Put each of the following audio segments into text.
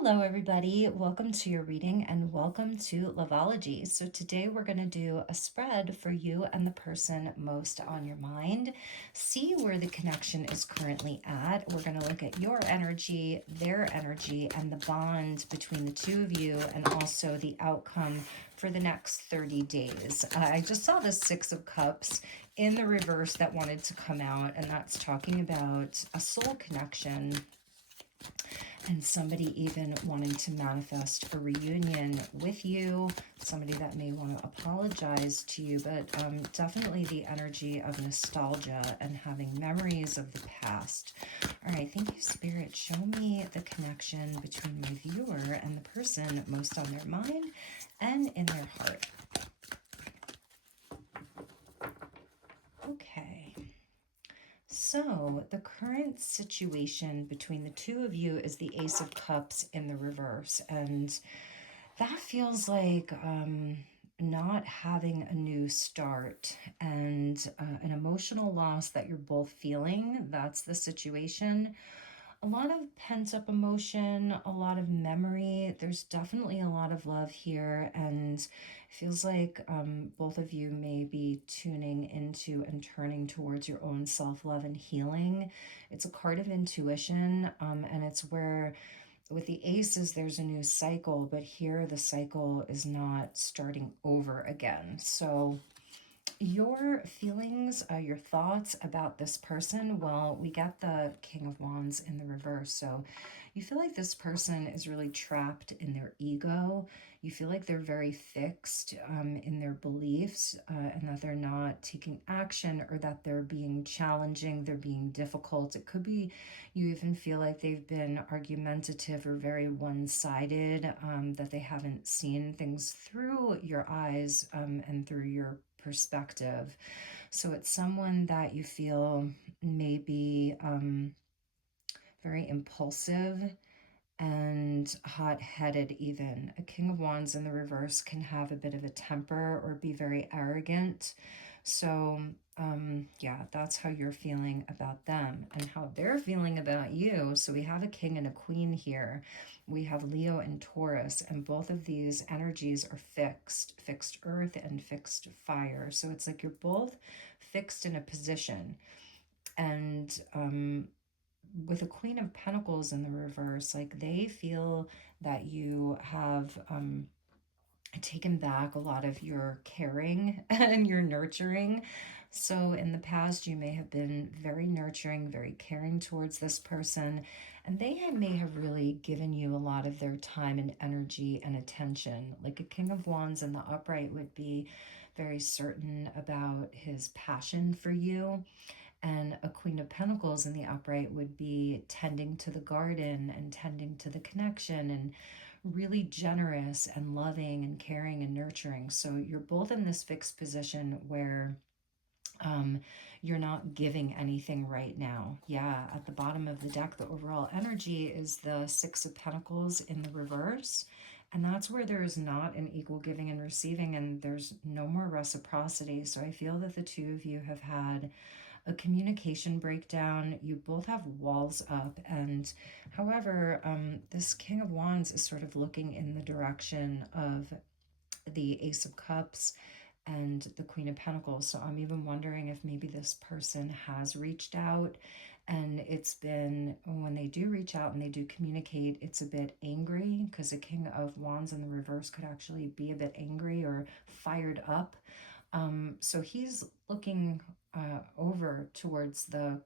Hello, everybody. Welcome to your reading and welcome to Loveology. So, today we're going to do a spread for you and the person most on your mind. See where the connection is currently at. We're going to look at your energy, their energy, and the bond between the two of you, and also the outcome for the next 30 days. I just saw the Six of Cups in the reverse that wanted to come out, and that's talking about a soul connection and somebody even wanting to manifest a reunion with you, somebody that may want to apologize to you, but definitely the energy of nostalgia and having memories of the past. All right, thank you, Spirit. Show me the connection between my viewer and the person most on their mind and in their heart. Okay. So, the current situation between the two of you is the Ace of Cups in the reverse. And that feels like not having a new start and an emotional loss that you're both feeling. That's the situation. A lot of pent up emotion, a lot of memory. There's definitely a lot of love here, and it feels like both of you may be tuning into and turning towards your own self love and healing. It's a card of intuition, and it's where with the aces there's a new cycle, but here the cycle is not starting over again. So your feelings, your thoughts about this person, well, we got the King of Wands in the reverse. So you feel like this person is really trapped in their ego. You feel like they're very fixed in their beliefs, and that they're not taking action, or that they're being challenging, they're being difficult. It could be you even feel like they've been argumentative or very one-sided, that they haven't seen things through your eyes and through your perspective. So it's someone that you feel may be very impulsive and hot-headed even. A King of Wands in the reverse can have a bit of a temper or be very arrogant. So yeah, that's how you're feeling about them and how they're feeling about you. So we have a king and a queen here. We have Leo and Taurus, and both of these energies are fixed earth and fixed fire. So it's like you're both fixed in a position. And with a Queen of Pentacles in the reverse, like they feel that you have taken back a lot of your caring and your nurturing. So in the past, you may have been very nurturing, very caring towards this person, and may have really given you a lot of their time and energy and attention. Like a King of Wands in the upright would be very certain about his passion for you, and a Queen of Pentacles in the upright would be tending to the garden and tending to the connection and really generous and loving and caring and nurturing. So you're both in this fixed position where um, you're not giving anything right now. Yeah, at the bottom of the deck, the overall energy is the Six of Pentacles in the reverse. And that's where there is not an equal giving and receiving, and there's no more reciprocity. So I feel that the two of you have had a communication breakdown. You both have walls up, and however, this King of Wands is sort of looking in the direction of the Ace of Cups and the Queen of Pentacles. So I'm even wondering if maybe this person has reached out, and it's been, when they do reach out and they do communicate, it's a bit angry, because a King of Wands in the reverse could actually be a bit angry or fired up. So he's looking over towards the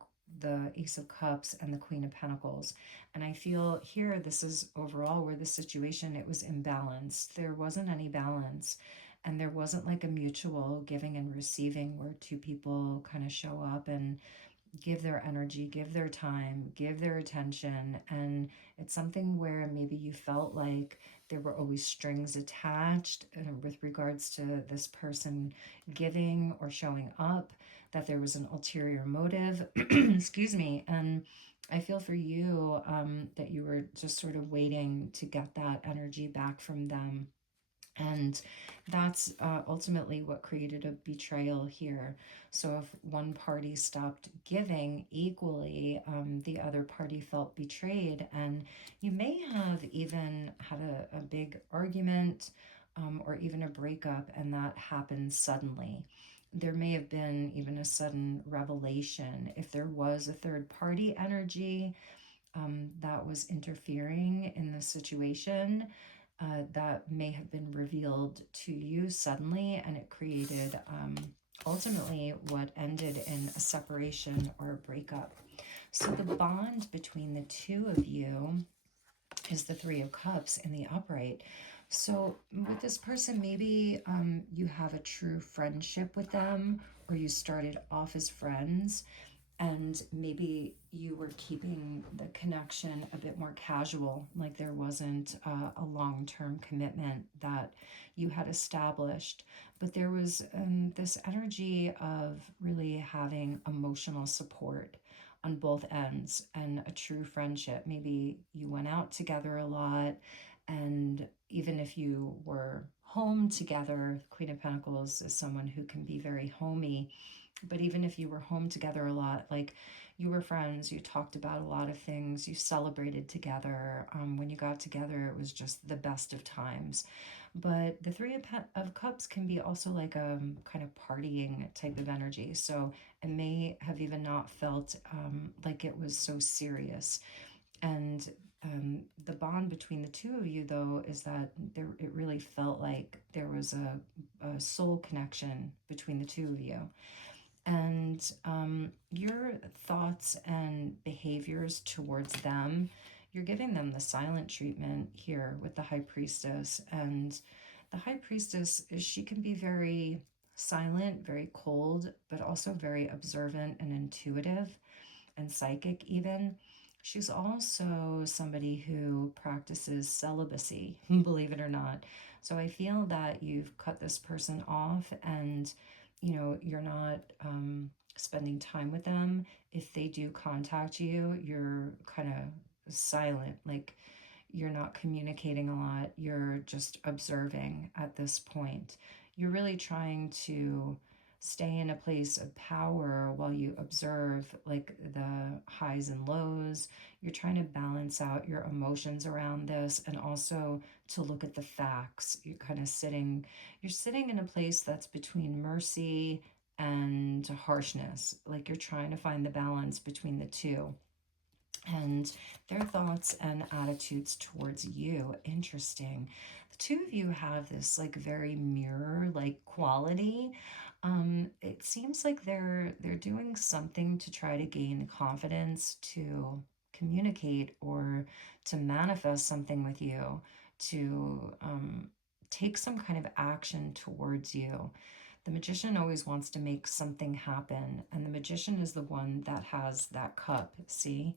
Ace of Cups and the Queen of Pentacles. And I feel here, this is overall where the situation, it was imbalanced. There wasn't any balance. And there wasn't like a mutual giving and receiving where two people kind of show up and give their energy, give their time, give their attention. And it's something where maybe you felt like there were always strings attached with regards to this person giving or showing up, that there was an ulterior motive. Excuse me. And I feel for you that you were just sort of waiting to get that energy back from them. And that's ultimately what created a betrayal here. So if one party stopped giving equally, the other party felt betrayed. And you may have even had a big argument, or even a breakup, and that happened suddenly. There may have been even a sudden revelation. If there was a third party energy that was interfering in the situation, that may have been revealed to you suddenly, and it created ultimately what ended in a separation or a breakup. So the bond between the two of you is the Three of Cups in the upright. So with this person, maybe you have a true friendship with them, or you started off as friends, and maybe you were keeping the connection a bit more casual, like there wasn't a long-term commitment that you had established, but there was this energy of really having emotional support on both ends and a true friendship. Maybe you went out together a lot, and even if you were home together, Queen of Pentacles is someone who can be very homey, but even if you were home together a lot, like you were friends, you talked about a lot of things, you celebrated together. When you got together, it was just the best of times. But the of Cups can be also like a kind of partying type of energy. So it may have even not felt like it was so serious. And the bond between the two of you, though, is that it really felt like there was a soul connection between the two of you. And your thoughts and behaviors towards them, you're giving them the silent treatment here with the High Priestess. And the High Priestess is, she can be very silent, very cold, but also very observant and intuitive and psychic even. She's also somebody who practices celibacy, believe it or not. So I feel that you've cut this person off, and you're not spending time with them. If they do contact you, you're kind of silent, like you're not communicating a lot. You're just observing at this point. You're really trying to stay in a place of power while you observe like the highs and lows. You're trying to balance out your emotions around this, and also to look at the facts. You're sitting in a place that's between mercy and harshness. Like you're trying to find the balance between the two, and their thoughts and attitudes towards you. Interesting. The two of you have this like very mirror like quality. It seems like they're doing something to try to gain confidence to communicate or to manifest something with you, to take some kind of action towards you. The magician always wants to make something happen, and the magician is the one that has that cup, see?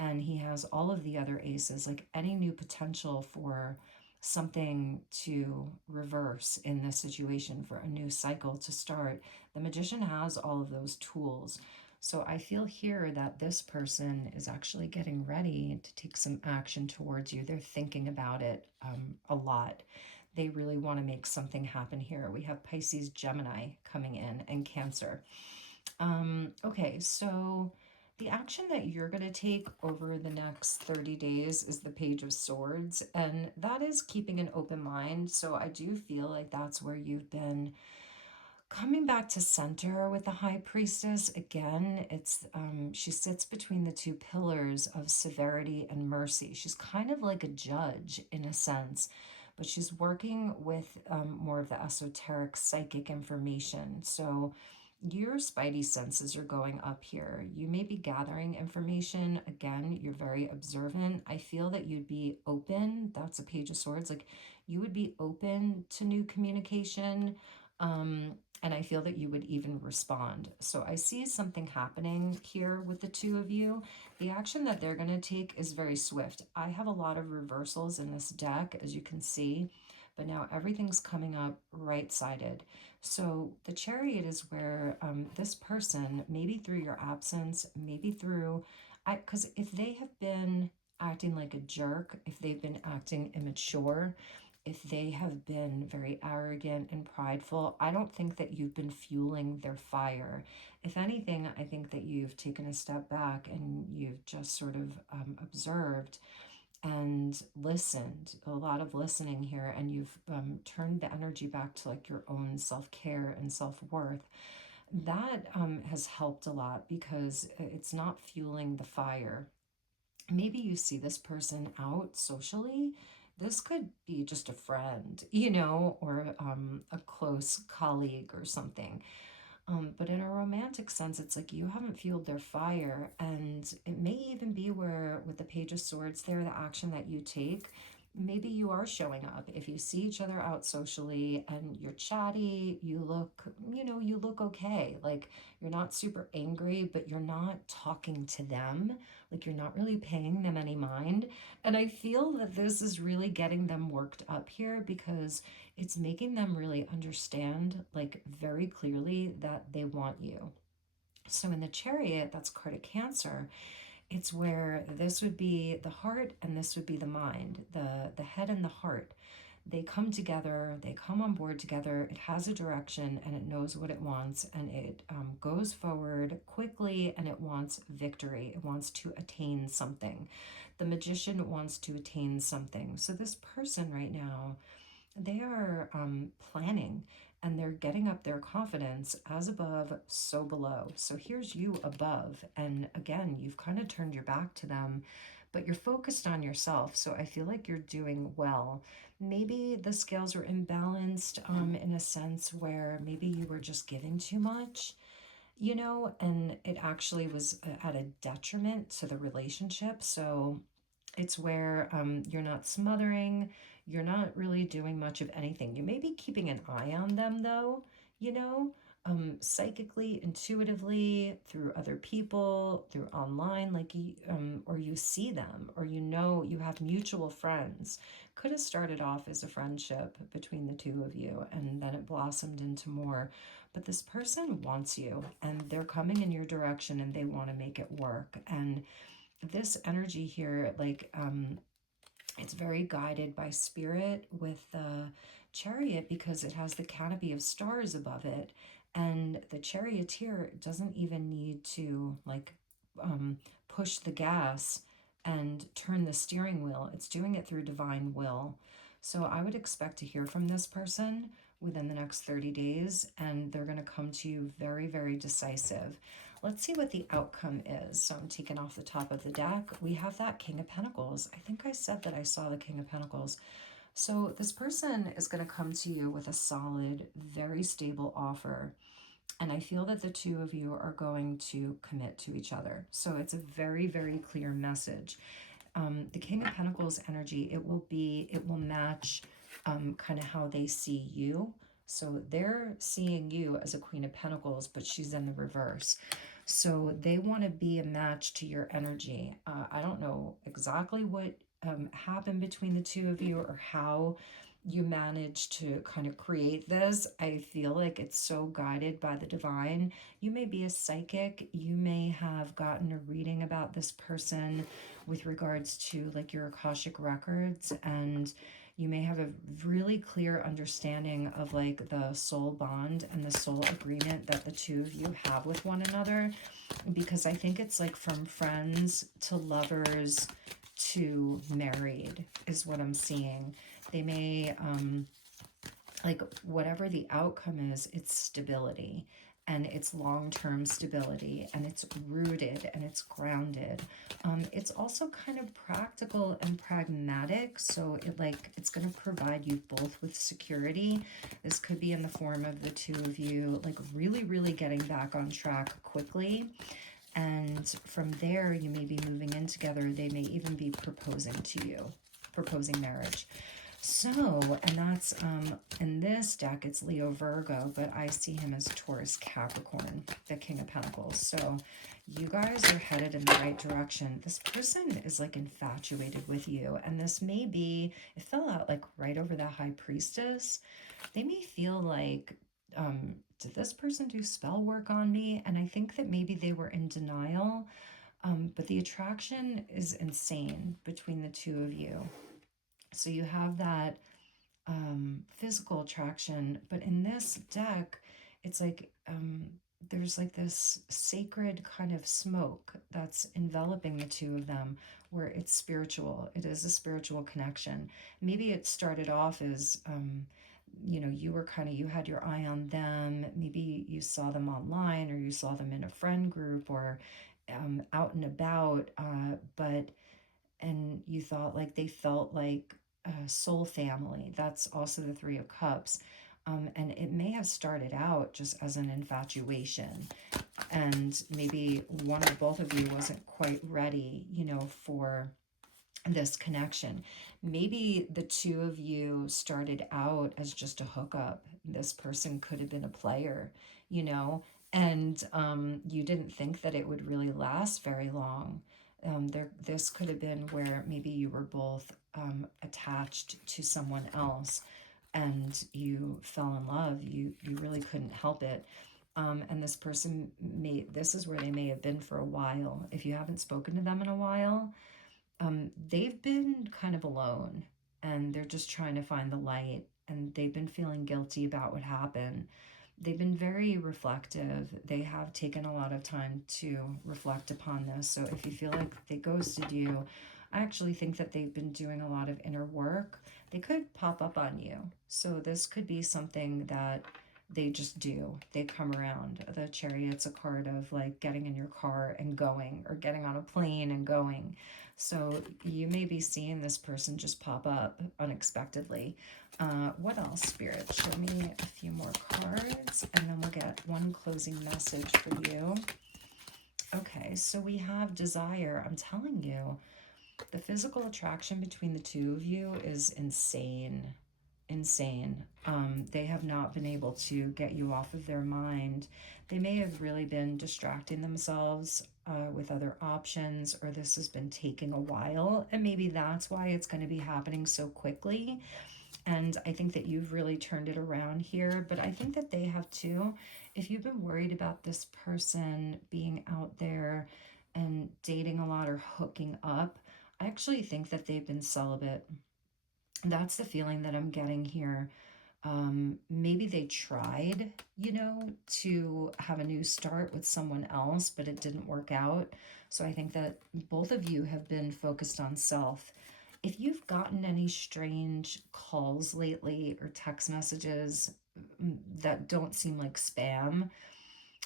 And he has all of the other aces, like any new potential for something to reverse in this situation, for a new cycle to start. The magician has all of those tools. So I feel here that this person is actually getting ready to take some action towards you. They're thinking about it a lot. They really want to make something happen here. We have Pisces, Gemini coming in, and Cancer. Okay, so the action that you're going to take over the next 30 days is the Page of Swords, and that is keeping an open mind. So I do feel like that's where you've been coming back to center with the High Priestess. Again, it's she sits between the two pillars of severity and mercy. She's kind of like a judge in a sense, but she's working with more of the esoteric psychic information. So your spidey senses are going up here. You may be gathering information. Again, you're very observant. I feel that you'd be open. That's a Page of Swords. Like you would be open to new communication. And I feel that you would even respond. So I see something happening here with the two of you. The action that they're going to take is very swift. I have a lot of reversals in this deck, as you can see, but now everything's coming up right-sided. So the Chariot is where this person, maybe through your absence, maybe through, because if they have been acting like a jerk, if they've been acting immature, if they have been very arrogant and prideful, I don't think that you've been fueling their fire. If anything, I think that you've taken a step back and you've just sort of observed and listened, a lot of listening here, and you've turned the energy back to like your own self-care and self-worth. That has helped a lot because it's not fueling the fire. Maybe you see this person out socially. This could be just a friend, or a close colleague or something. But in a romantic sense, it's like you haven't fueled their fire. And it may even be where, with the Page of Swords there, the action that you take, maybe you are showing up. If you see each other out socially and you're chatty, you look okay. Like you're not super angry, but you're not talking to them. Like you're not really paying them any mind. And I feel that this is really getting them worked up here because it's making them really understand, like very clearly, that they want you. So in the Chariot, that's card of Cancer, it's where this would be the heart and this would be the mind, the head and the heart. They come together, they come on board together. It has a direction and it knows what it wants, and it goes forward quickly, and it wants victory. It wants to attain something. The Magician wants to attain something. So this person right now, they are planning, and they're getting up their confidence. As above, so below. So here's you above. And again, you've kind of turned your back to them, but you're focused on yourself. So I feel like you're doing well. Maybe the scales were imbalanced in a sense where maybe you were just giving too much, and it actually was at a detriment to the relationship. So it's where you're not smothering, you're not really doing much of anything. You may be keeping an eye on them, though, psychically, intuitively, through other people, through online, like or you see them, or you have mutual friends. Could have started off as a friendship between the two of you, and then it blossomed into more. But this person wants you, and they're coming in your direction, and they want to make it work. And this energy here, like it's very guided by spirit with the Chariot because it has the canopy of stars above it, and the charioteer doesn't even need to like um, push the gas and turn the steering wheel. It's doing it through divine will. So I would expect to hear from this person within the next 30 days, and they're going to come to you very, very decisive. Let's see what the outcome is. So I'm taking off the top of the deck. We have that King of Pentacles. I think I said that I saw the King of Pentacles. So this person is going to come to you with a solid, very stable offer. And I feel that the two of you are going to commit to each other. So it's a very, very clear message. The King of Pentacles energy, it will match kind of how they see you. So they're seeing you as a Queen of Pentacles, but she's in the reverse. So they want to be a match to your energy. I don't know exactly what happened between the two of you or how you managed to kind of create this. I feel like it's so guided by the divine. You may be a psychic. You may have gotten a reading about this person with regards to like your Akashic records, and you may have a really clear understanding of like the soul bond and the soul agreement that the two of you have with one another, because I think it's like from friends to lovers to married is what I'm seeing. They may like whatever the outcome is, it's stability, and it's long-term stability, and it's rooted and it's grounded. It's also kind of practical and pragmatic, so it's going to provide you both with security. This could be in the form of the two of you like really, really getting back on track quickly. And from there, you may be moving in together. They may even be proposing to you, proposing marriage. So, and that's, in this deck, it's Leo Virgo, but I see him as Taurus Capricorn, the King of Pentacles. So you guys are headed in the right direction. This person is like infatuated with you. And this may be, it fell out like right over the High Priestess. They may feel like, did this person do spell work on me? And I think that maybe they were in denial. But the attraction is insane between the two of you. So you have that physical attraction. But in this deck, it's like there's like this sacred kind of smoke that's enveloping the two of them, where it's spiritual. It is a spiritual connection. Maybe it started off as you were kind of, you had your eye on them. Maybe you saw them online, or you saw them in a friend group, or out and about. But and you thought like they felt like a soul family. That's also the Three of Cups. And it may have started out just as an infatuation, and maybe one or both of you wasn't quite ready, for this connection. Maybe the two of you started out as just a hookup. This person could have been a player, you know, and you didn't think that it would really last very long. This could have been where maybe you were both attached to someone else, and you fell in love. You really couldn't help it. And this person this is where they may have been for a while. If you haven't spoken to them in a while, they've been kind of alone, and they're just trying to find the light, and they've been feeling guilty about what happened. They've been very reflective. They have taken a lot of time to reflect upon this. So if you feel like they ghosted you, I actually think that they've been doing a lot of inner work. They could pop up on you. So this could be something that they just do. They come around. The Chariot's a card of like getting in your car and going, or getting on a plane and going. So you may be seeing this person just pop up unexpectedly. What else, Spirit? Show me a few more cards, and then we'll get one closing message for you. Okay, so we have desire. I'm telling you, the physical attraction between the two of you is insane. Insane. They have not been able to get you off of their mind. They may have really been distracting themselves with other options, or this has been taking a while, and maybe that's why it's going to be happening so quickly. And I think that you've really turned it around here, but I think that they have too. If you've been worried about this person being out there and dating a lot or hooking up, I actually think that they've been celibate. That's the feeling that I'm getting here. Maybe they tried, to have a new start with someone else, but it didn't work out. So I think that both of you have been focused on self. If you've gotten any strange calls lately or text messages that don't seem like spam,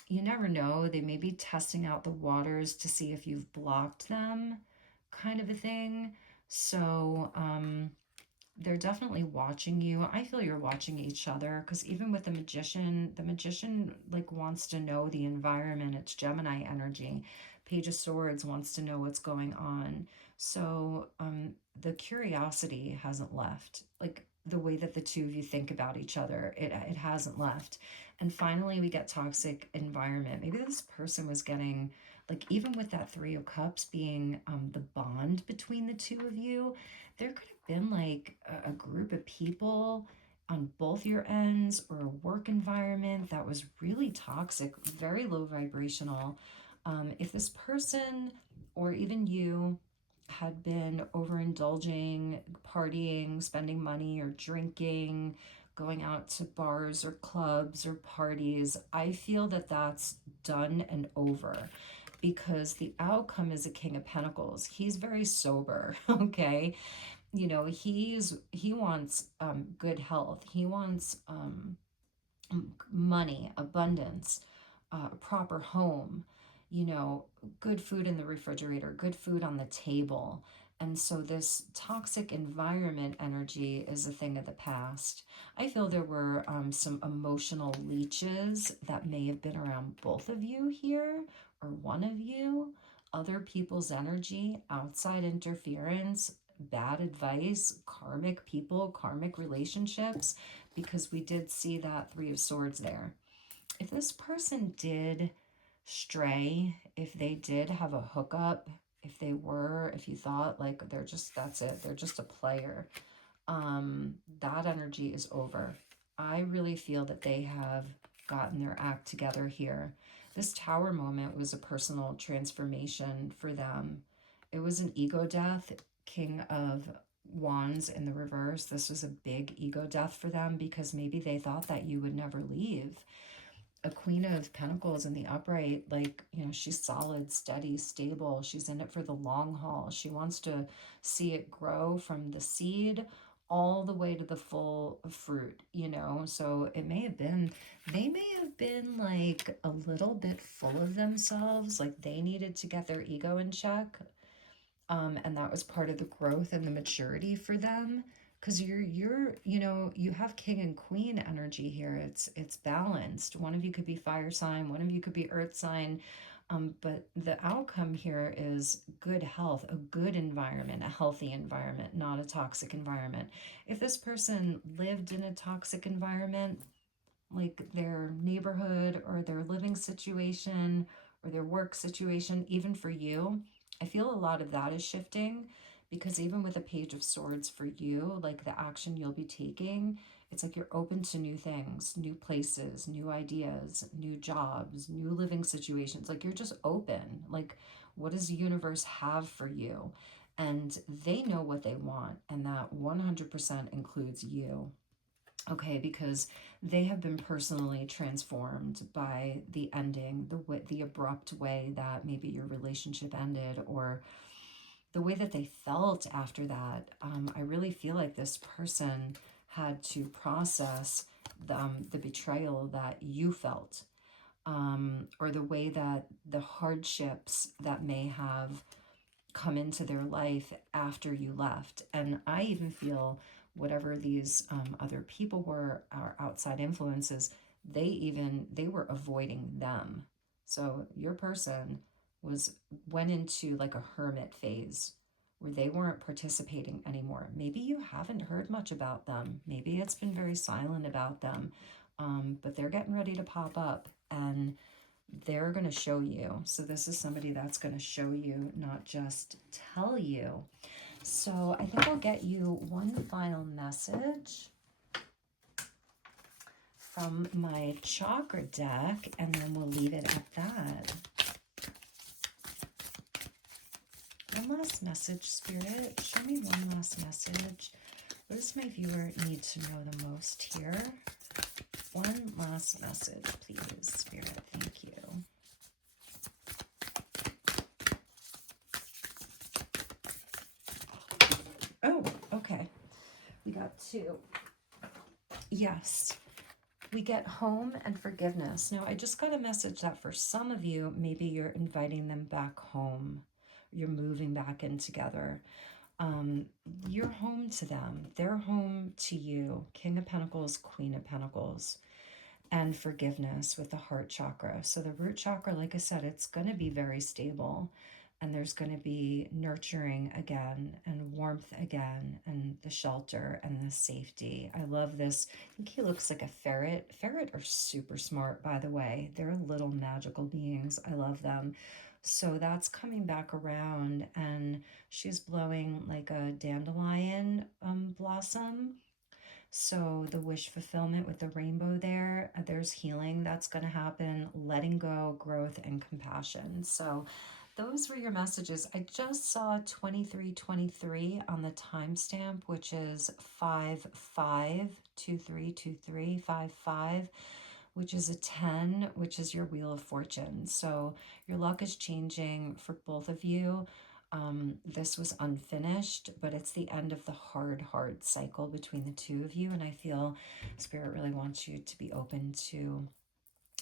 you never know. They may be testing out the waters to see if you've blocked them, kind of a thing. So, they're definitely watching you. I feel you're watching each other, because even with the magician like wants to know the environment. It's Gemini energy. Page of Swords wants to know what's going on. So the curiosity hasn't left. Like the way that the two of you think about each other, it hasn't left. And finally, we get toxic environment. Maybe this person was getting, like, even with that Three of Cups being the bond between the two of you, there could have been like a group of people on both your ends, or a work environment that was really toxic, very low vibrational. If this person, or even you, had been overindulging, partying, spending money, or drinking, going out to bars or clubs or parties, I feel that that's done and over, because the outcome is a King of Pentacles. He's very sober, okay? He wants good health. He wants money, abundance, a proper home, you know, good food in the refrigerator, good food on the table. And so this toxic environment energy is a thing of the past. I feel there were some emotional leeches that may have been around both of you here, or one of you. Other people's energy, outside interference, bad advice, karmic people, karmic relationships, because we did see that Three of Swords there. If this person did stray, if they did have a hookup, if you thought like that's it, they're just a player, that energy is over. I really feel that they have gotten their act together here. This Tower moment was a personal transformation for them. It was an ego death. King of Wands in the reverse, this was a big ego death for them because maybe they thought that you would never leave. A Queen of Pentacles in the upright, like, you know, she's solid, steady, stable. She's in it for the long haul. She wants to see it grow from the seed all the way to the full fruit, you know. So it may have been, they may have been like a little bit full of themselves, like they needed to get their ego in check, and that was part of the growth and the maturity for them. Because you know, you have king and queen energy here. It's balanced. One of you could be fire sign, one of you could be earth sign, but the outcome here is good health, a good environment, a healthy environment, not a toxic environment. If this person lived in a toxic environment, like their neighborhood or their living situation or their work situation, even for you, I feel a lot of that is shifting, because even with a page of swords for you, like the action you'll be taking, it's like you're open to new things, new places, new ideas, new jobs, new living situations. Like you're just open. Like, what does the universe have for you? And they know what they want, and that 100% includes you. Okay, because they have been personally transformed by the ending, the abrupt way that maybe your relationship ended, or the way that they felt after that. I really feel like this person had to process the betrayal that you felt, or the way that the hardships that may have come into their life after you left. And I even feel whatever these other people were, our outside influences, they were avoiding them. So your person was went into like a hermit phase where they weren't participating anymore. Maybe you haven't heard much about them. Maybe it's been very silent about them. But they're getting ready to pop up, and they're going to show you. So this is somebody that's going to show you, not just tell you. So I think I'll get you one final message from my chakra deck, and then we'll leave it at that. One last message, Spirit. Show me one last message. What does my viewer need to know the most here? One last message, please, Spirit. Thank you. Oh, okay. We got two. Yes. We get home and forgiveness. Now, I just got a message that for some of you, maybe you're inviting them back home. You're moving back in together. You're home to them. They're home to you. King of Pentacles, Queen of Pentacles. And forgiveness with the heart chakra. So the root chakra, like I said, it's going to be very stable, and there's going to be nurturing again and warmth again, and the shelter and the safety. I love this. I think he looks like a ferret. Ferret are super smart, by the way. They're little magical beings. I love them. So that's coming back around, and she's blowing like a dandelion blossom. So the wish fulfillment with the rainbow there, there's healing that's going to happen, letting go, growth, and compassion. So those were your messages. I just saw 2323 on the timestamp, which is 55232355, which is a 10, which is your Wheel of Fortune. So your luck is changing for both of you. This was unfinished, but it's the end of the hard cycle between the two of you. And I feel Spirit really wants you to be open to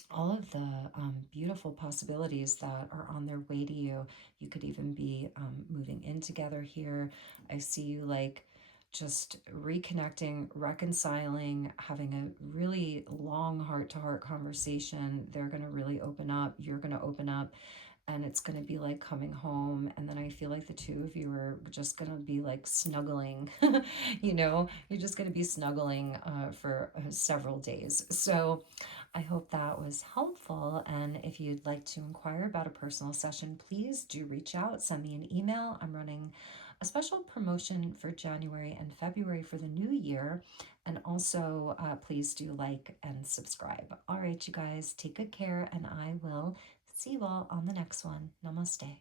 all of the beautiful possibilities that are on their way to you. You could even be moving in together here. I see you like just reconnecting, reconciling, having a really long heart-to-heart conversation. They're going to really open up. You're going to open up, and it's going to be like coming home. And then I feel like the two of you are just going to be like snuggling. You know, you're just going to be snuggling for several days. So I hope that was helpful. And if you'd like to inquire about a personal session, please do reach out. Send me an email. I'm running a special promotion for January and February for the new year. And also, please do like and subscribe. All right, you guys, take good care, and I will see you all on the next one. Namaste.